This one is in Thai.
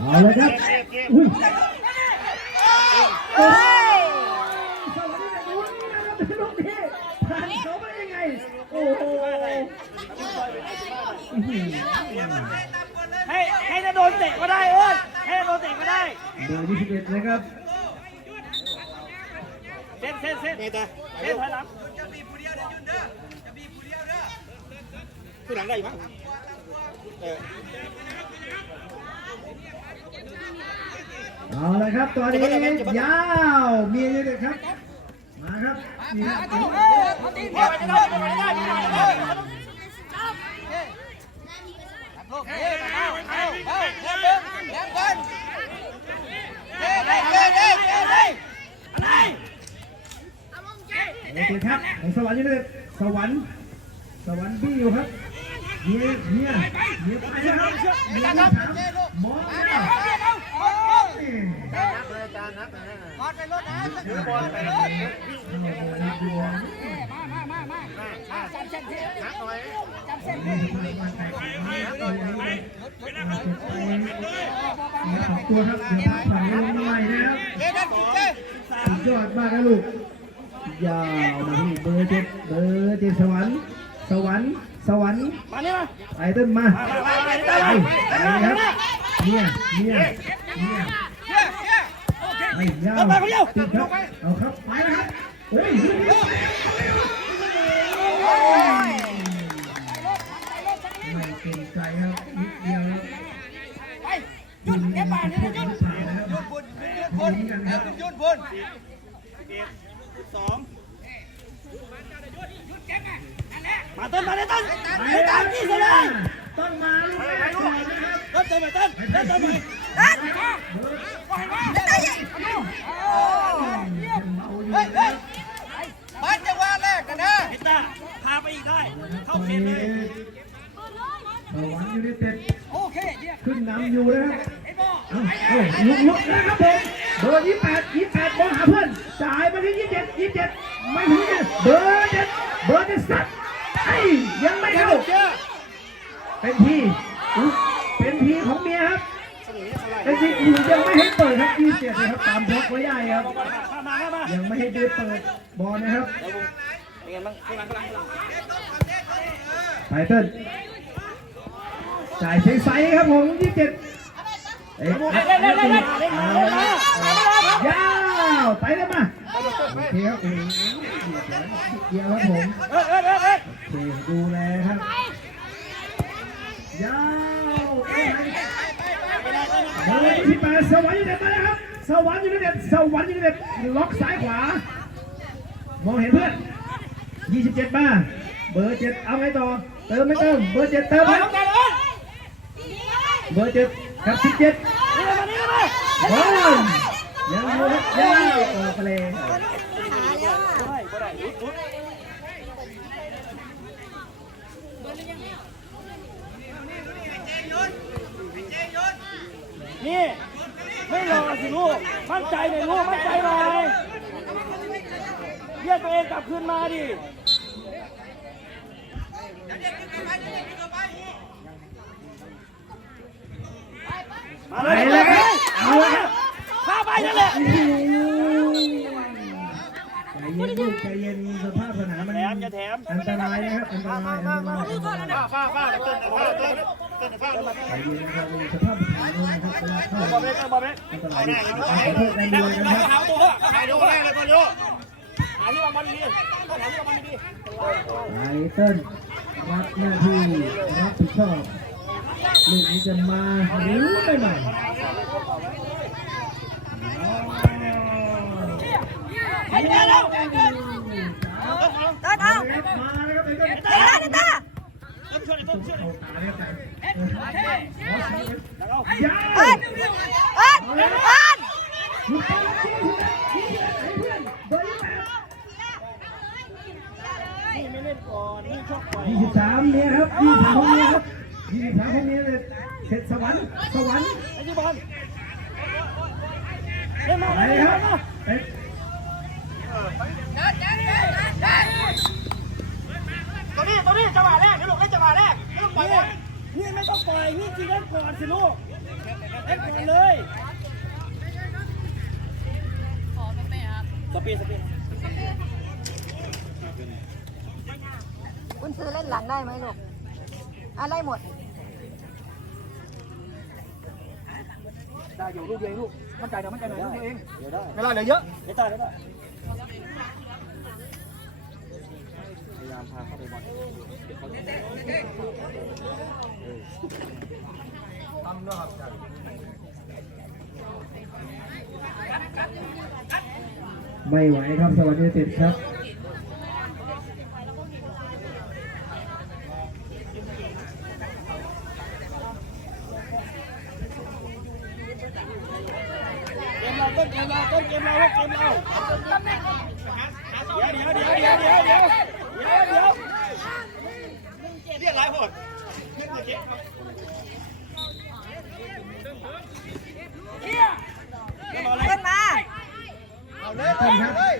เอาเลยครับอุ้ยโอ้ยสวัสดีนะลุ้นนะครับลูกนี้ผ่านเขาไปได้ยังไง โอ้โหอื้อหือให้ให้นาโดนเตะก็ได้เอิ้นให้นาโดนเตะก็ได้เบอร์21นะครับเส้นเส้นเส้นนี่ตาเส้นถอยหลังขึ้นหลังได้อยู่มั้งเออ เอาละครับตอนนี้ยาวมีเยอะครับ มาครับนี่ครับอะไรโอเคครับของสวรรค์ยูไนเต็ดสวรรค์สวรรค์บี้อยู่ครับเฮียเฮียเฮียไปนะครับเฮียครับมอง แล้วตัวครับเดี๋ยวผ่านลงหน่อยนะครับสุดยอดมากนะลูกยาวมาที่เบอร์เจ็ดเบอร์เจ็ดสวรรค์สวรรค์สวรรค์มานี่มาไตเติ้ลมามามามาไปไปครับเนี่ยเนี่ยเนี่ย ไอ้ยาวติดครับเอาครับไปนะครับเฮ้ยไม่เก่งใจครับนิดเดียวครับไปหยุดแค่ป่านนี้หยุดหยุดพุ่นหยุดพุ่นหยุดพุ่นหยุดพุ่นสองมาเต้นมาเต้นเต้นไปเต้นแล้ตาวมที่สุดเลยต้องมาลูกแรกก่อนนะครับเต้นเต้นมาเต้นเต้นเต้นมาพิต้าพาไปอีกได้ เข้าเขตเลย สวรรค์ยูไนเต็ด ขึ้นนำอยู่นะครับเอาเอาลุกลุกนะครับผมเบอร์ยี่แปดยี่แปดมองหาเพื่อนจ่ายมาที่ยี่เจ็ดยี่เจ็ดไม่ถึงเนี่ยเบอร์เจ็ดเบอร์เจ็ดสัตว์ไอ้ยังไม่เข้าเป็นทีเป็นทีของเมียครับเป็นทีอยู่ยังไม่ให้เปิดครับยี่เจ็ดนะครับตามบล็อกไว้ได้ครับ ยังไม่ให้ได้เปิดบอลนะครับเป็นไงบ้างข้างหลังข้างหลังข้างหลังไทเติ้ล จ่ายเช็คไซส์ครับผมยี่สิบเจ็ดเอ๊ะเล่นเล่นเล่นเล่นเล่นเอาเล่นละยาวไปเลยมาโอเคครับโอ้โหเดี๋ยวครับผมเออเออเออเออโอเคดูแลครับยาวเบอร์ที่แปดสวรรค์ยูไนเต็ดมาแล้วครับสวรรค์ยูไนเต็ดสวรรค์ยูไนเต็ดล็อกซ้ายขวามองเห็นเพื่อน27มาเบอร์เจ็ดเอาไงต่อเติมไม่เติมเบอร์เจ็ดเติมไหม เอาใจเลยเบอร์เจ็ดกับสิบเจ็ดนี่มานี่มาบอลยังอยู่ครับยาวออกไปเลยนี่ไม่รอสิลูก มั่นใจหน่อยลูก มั่นใจหน่อยเรียกตัวเองกลับคืนมาดิ มา ไป เลย เลยครับเอาละครับ ข้าไปนั่นแหละ โอ้โหใจเย็ นลูกใจเย็นสภาพสนามมันแถมอย่าแถมอันตรายนะครับอันตรายอันตรายอันตรายฟ้าฟ้าเต้นฟ้าเต้นเต้นฟ้าใจเย็นนะครับสภาพสนามนะครับเวลาเข้าบอลเบกบอลเบกอันตรายขอโทษกันด้วยนะครับหาตัวเถอะถ่ายดูแรกเลยก่อนดูหาที่วางบอลดีๆต้องหาที่วางบอลดีไทเติ้ลรับหน้าที่รับผิดชอบลูกนี้จะมาหรือไม่มา ยี่สิบสามเนี่ยครับยี่สิบสามของเนี่ยครับยี่สิบสามของเนี่ยเลยเสร็จสวรรค์สวรรค์ไอ้ที่บอลเล่นมาไปครับ มา เอ๊ะ ตัวนี้ตัว นี้จังหวะแรกเดี๋ยวลูกเล่นจังหวะแรกไม่ต้องปล่อยบอลนี่ไม่ต้องปล่อยนี่จริงเล่นก่อนสิลูกเล่นก่อนเลยสปีดสปีดคุณซื้อเล่นหลังได้ไหมลูกอะไรหมด ได้อยู่ลูกเดียวลูก มั่นใจเดี๋ยวมั่นใจหน่อยลูกเดียวเองเดี๋ยวได้เวลาเหลือเยอะเดี๋ยวได้เดี๋ยวได้พยามพาเข้าไปบอลไม่ไหวครับสวัสดีติดครับเกมเราต้นเกมเราต้นเกมเราเกมเราเดี๋ยวเดี๋ยวเดี๋ยวเดี๋ยวเดี๋ยวเดี๋ยว เรียกหลายคน เล่นมา เต้นครับนี่เต้นไอเต้นของเรื่องนี้ เดต้าเดต้า ของเดียวหันปุ๊บเข้าไปเหลืองนวล เดต้าเดต้านี่ นี่นะครับโอเค